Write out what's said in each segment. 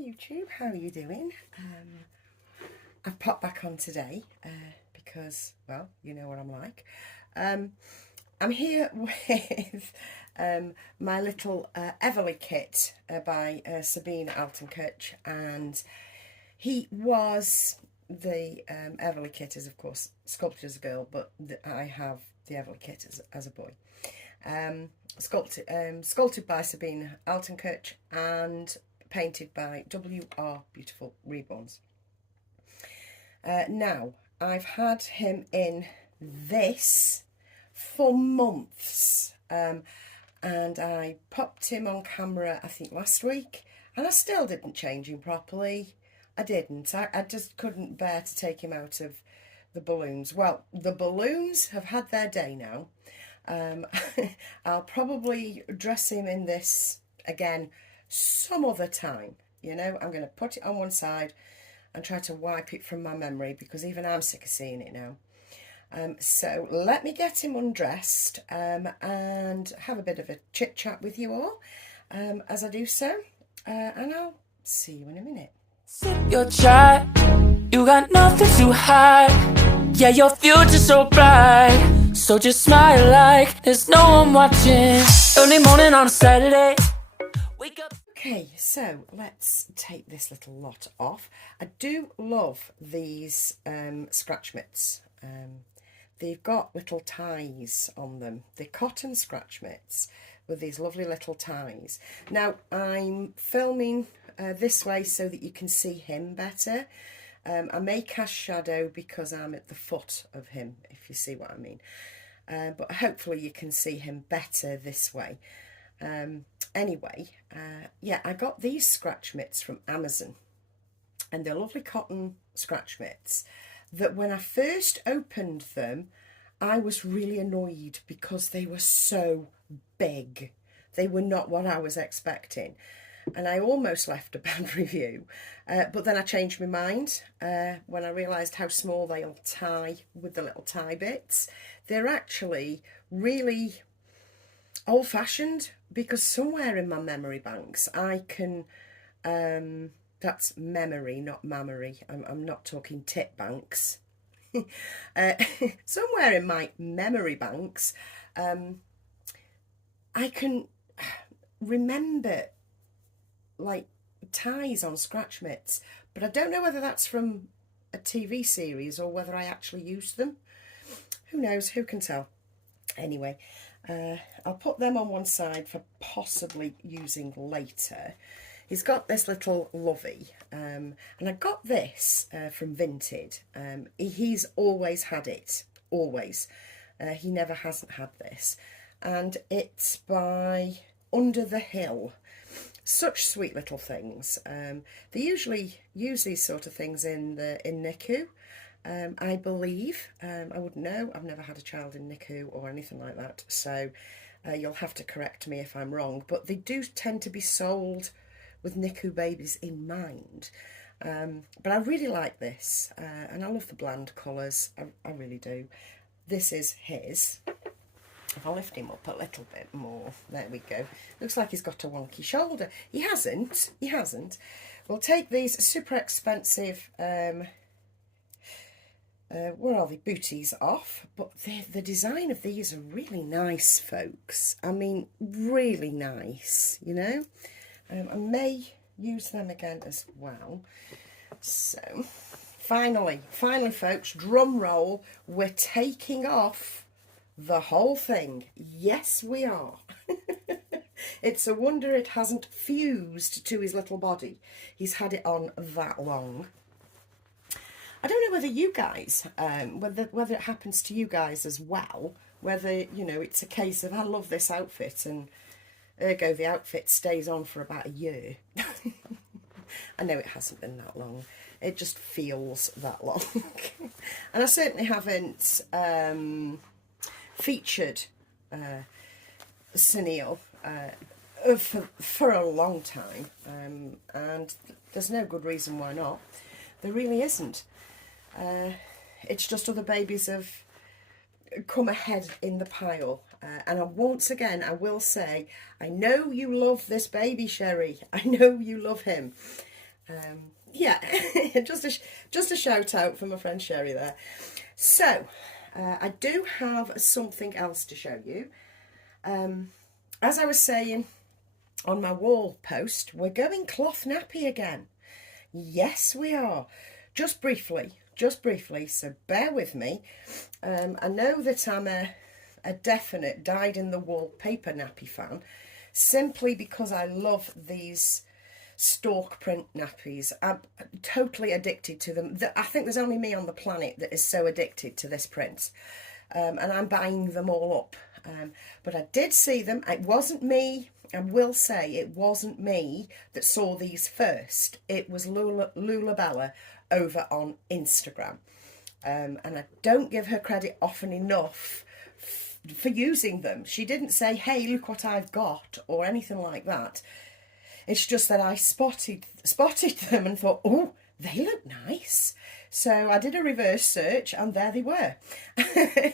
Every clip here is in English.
YouTube, how are you doing? I've popped back on today because, well, you know what I'm like. I'm here with my little Everlee kit by Sabine Altenkirch, and he was the Everlee kit is, of course, sculpted as a girl, but I have the Everlee kit as a boy. Sculpted by Sabine Altenkirch and painted by WR Beautiful Reborns. Now, I've had him in this for months, and I popped him on camera, I think, last week, and I still didn't change him properly. I didn't. I just couldn't bear to take him out of the balloons. Well, the balloons have had their day now. I'll probably dress him in this again some other time. You know, I'm going to put it on one side and try to wipe it from my memory, because even I'm sick of seeing it now. So let me get him undressed and have a bit of a chit chat with you all as I do so, and I'll see you in a minute. Sip your chai, you got nothing to hide. Yeah, your future's so bright, so just smile like there's no one watching. Early morning on a Saturday, wake up. Okay, so let's take this little lot off. I do love these scratch mitts. They've got little ties on them. They're cotton scratch mitts with these lovely little ties. Now, I'm filming this way so that you can see him better. I may cast shadow because I'm at the foot of him, if you see what I mean. But hopefully you can see him better this way. Anyway, yeah, I got these scratch mitts from Amazon, and they're lovely cotton scratch mitts that when I first opened them, I was really annoyed because they were so big. They were not what I was expecting, and I almost left a bad review, but then I changed my mind when I realised how small they'll tie with the little tie bits. They're actually really old-fashioned, because somewhere in my memory banks I can, that's memory, not mammary, I'm not talking tit banks, somewhere in my memory banks I can remember like ties on scratch mitts, but I don't know whether that's from a TV series or whether I actually used them. Who knows, who can tell? Anyway, I'll put them on one side for possibly using later. He's got this little lovey, and I got this from Vinted. He's always had it, always. He never hasn't had this, and it's by Under the Hill. Such sweet little things. They usually use these sort of things in NICU. I believe, I wouldn't know, I've never had a child in NICU or anything like that, so you'll have to correct me if I'm wrong, but they do tend to be sold with NICU babies in mind. But I really like this, and I love the bland colours, I really do. This is his. If I lift him up a little bit more, there we go. Looks like he's got a wonky shoulder. He hasn't. We'll take these super expensive where are they, booties off, but the design of these are really nice, folks. I mean, really nice, you know. I may use them again as well. So finally folks, drum roll, we're taking off the whole thing. Yes, we are. It's a wonder it hasn't fused to his little body. He's had it on that long. I don't know whether you guys, whether it happens to you guys as well, whether, you know, it's a case of I love this outfit and ergo the outfit stays on for about a year. I know it hasn't been that long. It just feels that long. And I certainly haven't featured Sunil for a long time, and there's no good reason why not. There really isn't. It's just other babies have come ahead in the pile, and once again I will say, I know you love this baby, Sherry. I know you love him, Yeah, just a shout out for my friend Sherry there. So, I do have something else to show you. As I was saying on my wall post, we're going cloth nappy again. Yes, we are. Just briefly, so bear with me. I know that I'm a definite dyed-in-the-wool paper nappy fan, simply because I love these stork print nappies. I'm totally addicted to them. I think there's only me on the planet that is so addicted to this print. And I'm buying them all up. But I did see them. It wasn't me. I will say it wasn't me that saw these first. It was Lula Bella over on Instagram. And I don't give her credit often enough for using them. She didn't say, hey, look what I've got, or anything like that. It's just that I spotted them and thought, oh, they look nice. So I did a reverse search and there they were,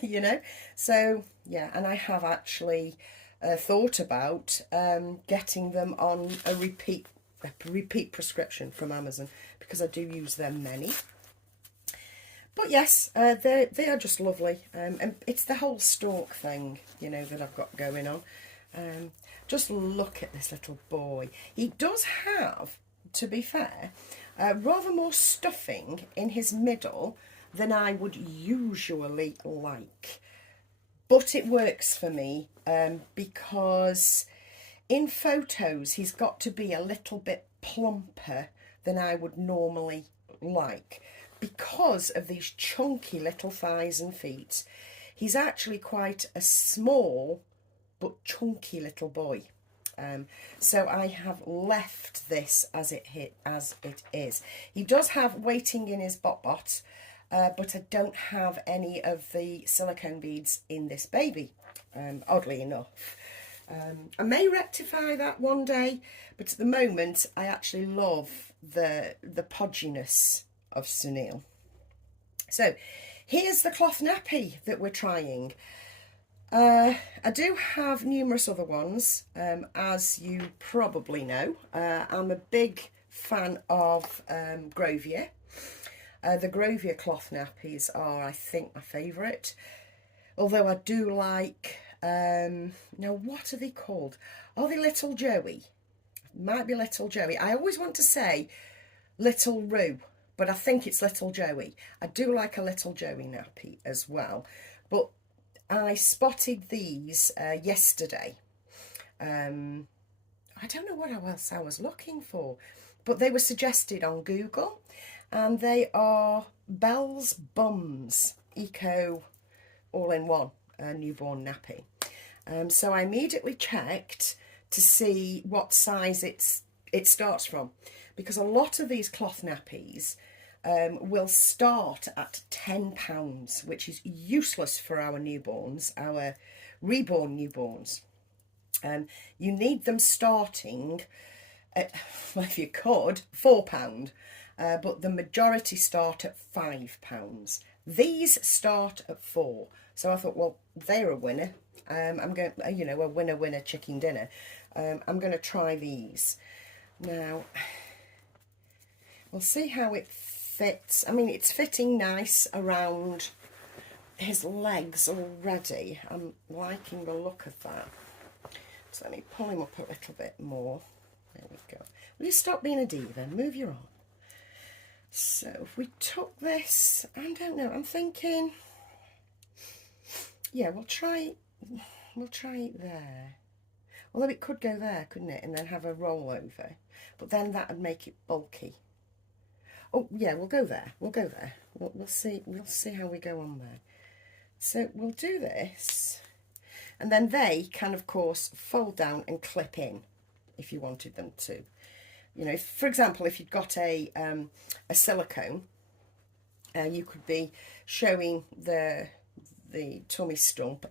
you know. So, yeah, and I have actually thought about getting them on a repeat prescription from Amazon, because I do use them many. But yes, they are just lovely. And it's the whole stork thing, you know, that I've got going on. Just look at this little boy. He does have, to be fair, rather more stuffing in his middle than I would usually like. But it works for me because in photos he's got to be a little bit plumper than I would normally like, because of these chunky little thighs and feet. He's actually quite a small but chunky little boy. So I have left this as it is. He does have weighting in his bot, but I don't have any of the silicone beads in this baby, oddly enough. I may rectify that one day, but at the moment I actually love the podginess of Sunil. So here's the cloth nappy that we're trying. I do have numerous other ones, as you probably know. I'm a big fan of Grovier. The Grovier cloth nappies are, I think, my favourite. Although I do like, now what are they called? Are they Little Joey? Might be Little Joey. I always want to say Little Roo, but I think it's Little Joey. I do like a Little Joey nappy as well. But I spotted these yesterday. I don't know what else I was looking for, but they were suggested on Google, and they are Bell's Bums Eco all-in-one newborn nappy. So I immediately checked to see what size it starts from, because a lot of these cloth nappies will start at £10, which is useless for our newborns, our reborn newborns. You need them starting at, well, if you could, £4, but the majority start at £5. These start at £4, so I thought, well, they're a winner. I'm going, you know, a winner chicken dinner. I'm going to try these now. We'll see how it fits. I mean, it's fitting nice around his legs already. I'm liking the look of that. So let me pull him up a little bit more. There we go. Will you stop being a diva? Move your arm. So if we took this, I don't know, I'm thinking, yeah, we'll try it there. Although it could go there, couldn't it? And then have a roll over. But then that would make it bulky. Oh yeah, we'll go there. We'll see how we go on there. So we'll do this, and then they can, of course, fold down and clip in if you wanted them to. You know, for example, if you've got a silicone, you could be showing the tummy stump.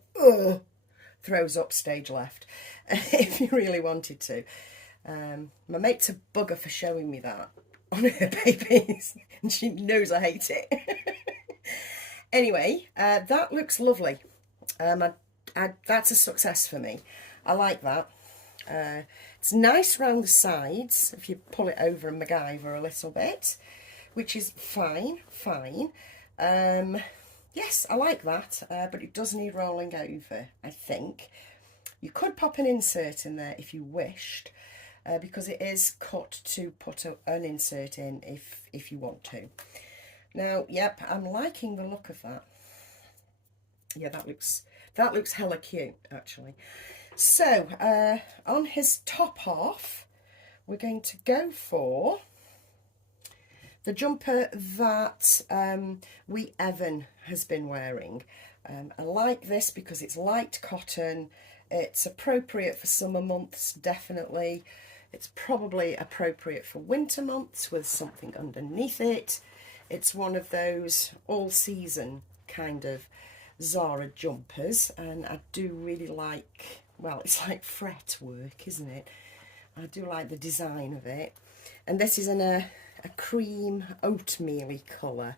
Throws up stage left. If you really wanted to. My mate's a bugger for showing me that on her babies, and she knows I hate it. Anyway, that looks lovely. That's a success for me. I like that. It's nice around the sides if you pull it over and MacGyver a little bit, which is fine. Yes, I like that, but it does need rolling over, I think. You could pop an insert in there if you wished, because it is cut to put an insert in if you want to. Now, yep, I'm liking the look of that. Yeah, that looks hella cute, actually. So, on his top half, we're going to go for the jumper that wee Evan has been wearing. I like this because it's light cotton. It's appropriate for summer months, definitely. It's probably appropriate for winter months with something underneath it. It's one of those all-season kind of Zara jumpers, and I do really like, well, it's like fretwork, isn't it? I do like the design of it. And this is in a cream oatmeal-y colour,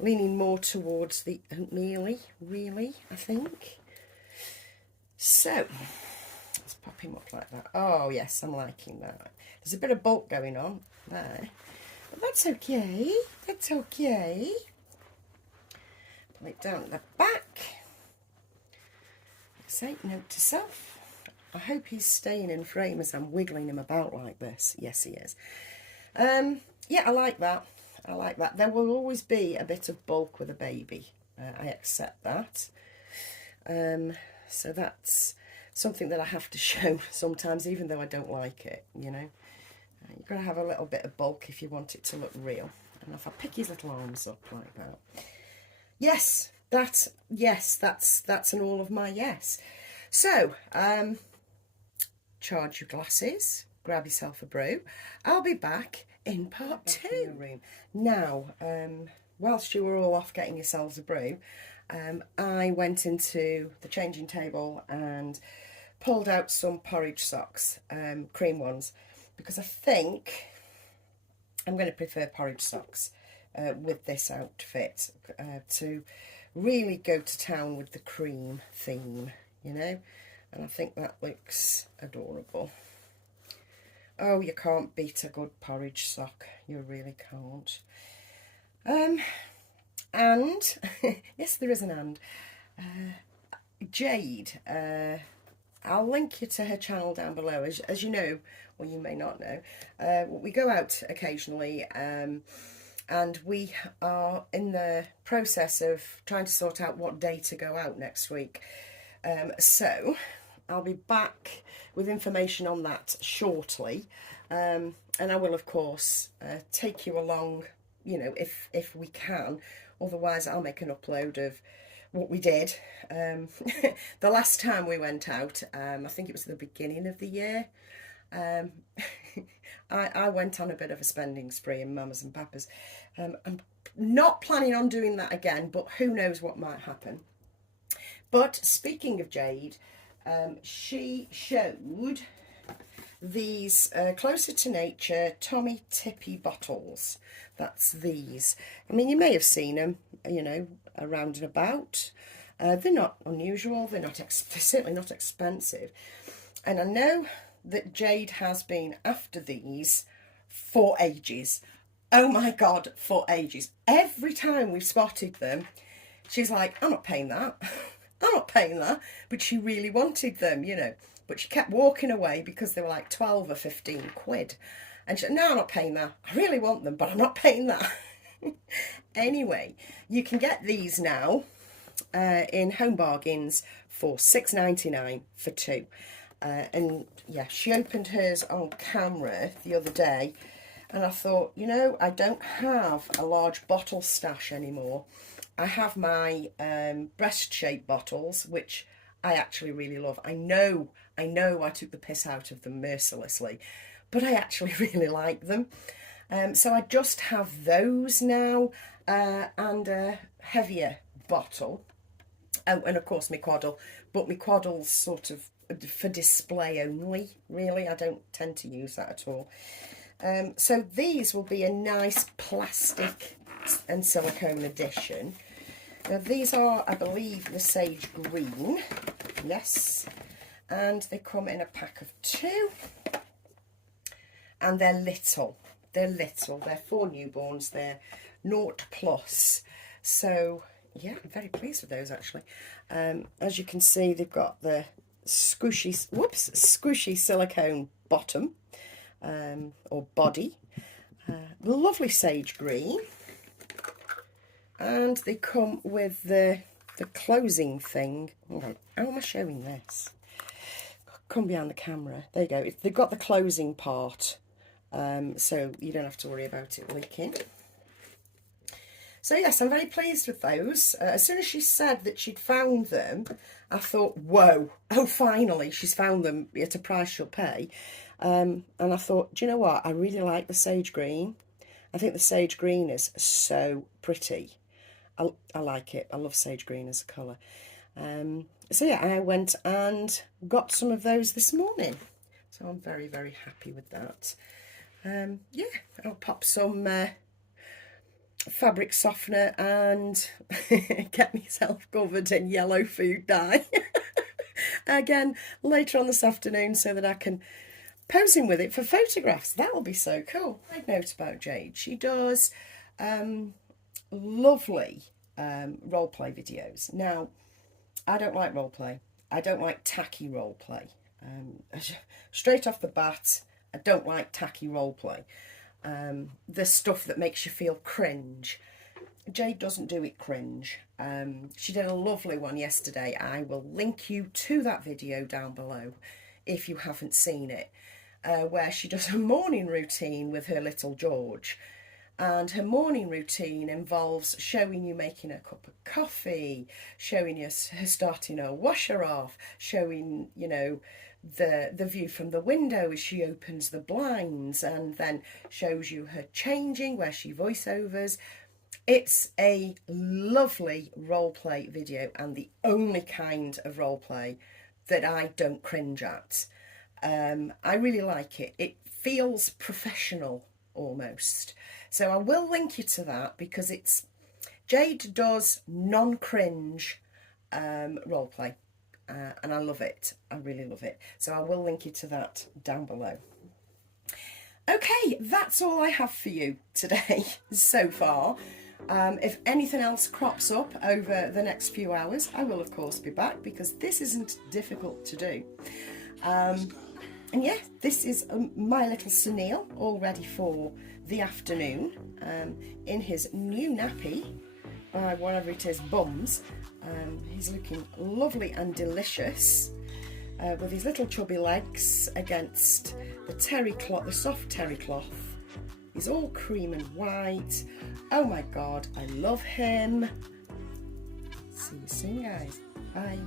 leaning more towards the oatmeal-y, really, I think. So, let's pop him up like that. Oh, yes, I'm liking that. There's a bit of bulk going on there, but that's okay. That's okay. Pull it down at the back. Say, note to self. I hope he's staying in frame as I'm wiggling him about like this. Yes, he is. Yeah, I like that. I like that. There will always be a bit of bulk with a baby. I accept that. So that's something that I have to show sometimes, even though I don't like it, you know. You've got to have a little bit of bulk if you want it to look real. And if I pick his little arms up like that. Yes, that's an all of my yes. So, charge your glasses, grab yourself a brew. I'll be back in part 2. Now, whilst you were all off getting yourselves a brew, I went into the changing table and pulled out some porridge socks, cream ones, because I think I'm going to prefer porridge socks with this outfit to really go to town with the cream theme, you know, and I think that looks adorable. Oh, you can't beat a good porridge sock, you really can't. And, yes, there is an and. Jade, I'll link you to her channel down below. As you know, or you may not know, we go out occasionally, and we are in the process of trying to sort out what day to go out next week. So I'll be back with information on that shortly, and I will, of course, take you along, you know, if we can. Otherwise, I'll make an upload of what we did. The last time we went out, I think it was the beginning of the year, I went on a bit of a spending spree in Mamas and Papas. I'm not planning on doing that again, but who knows what might happen. But speaking of Jade, she showed these Closer to Nature Tommy Tippy bottles. That's these. I mean, you may have seen them, you know, around and about. They're not unusual. They're certainly not expensive. And I know that Jade has been after these for ages. Oh my God, for ages. Every time we've spotted them, she's like, I'm not paying that. I'm not paying that. But she really wanted them, you know. But she kept walking away because they were like 12 or 15 quid. And she said, no, I'm not paying that. I really want them, but I'm not paying that. Anyway, you can get these now in Home Bargains for £6.99 for 2. And yeah, she opened hers on camera the other day. And I thought, you know, I don't have a large bottle stash anymore. I have my breast-shaped bottles, which I actually really love. I know I took the piss out of them mercilessly, but I actually really like them. So I just have those now, and a heavier bottle. Oh, and of course my quaddle, but my quaddle's sort of for display only, really. I don't tend to use that at all. So these will be a nice plastic and silicone edition. Now these are, I believe, the sage green. Yes. and they come in a pack of 2, and they're little. They're 4 newborns. They're 0+. So yeah, I'm very pleased with those actually. As you can see, they've got the squishy silicone bottom or body, lovely sage green, and they come with the closing thing. Oh, how am I showing this? Come behind the camera. There you go. They've got the closing part, so you don't have to worry about it leaking. So yes, I'm very pleased with those. As soon as she said that she'd found them, I thought, whoa, oh, finally, she's found them at a price she'll pay. And I thought, do you know what? I really like the sage green. I think the sage green is so pretty. I like it. I love sage green as a colour. So yeah, I went and got some of those this morning. So I'm very, very happy with that. Yeah, I'll pop some fabric softener and get myself covered in yellow food dye again later on this afternoon so that I can pose in with it for photographs. That will be so cool. I'd note about Jade. She does lovely roleplay videos. Now, I don't like roleplay. I don't like tacky roleplay. Straight off the bat, I don't like tacky roleplay. The stuff that makes you feel cringe. Jade doesn't do it cringe. She did a lovely one yesterday. I will link you to that video down below if you haven't seen it, where she does a morning routine with her little George. And her morning routine involves showing you making a cup of coffee, showing you her starting her washer off, showing, you know, the view from the window as she opens the blinds, and then shows you her changing where she voiceovers. It's a lovely role play video, and the only kind of role play that I don't cringe at. I really like it. It feels professional almost. So I will link you to that because it's Jade does non-cringe role play. And I love it. I really love it. So I will link you to that down below. Okay, that's all I have for you today so far. If anything else crops up over the next few hours, I will of course be back because this isn't difficult to do. And yeah, this is my little Sunil all ready for the afternoon in his new nappy, whatever it is, Bums. He's looking lovely and delicious with his little chubby legs against the terry cloth, the soft terry cloth. He's all cream and white. Oh my God, I love him. See you soon, guys. Bye.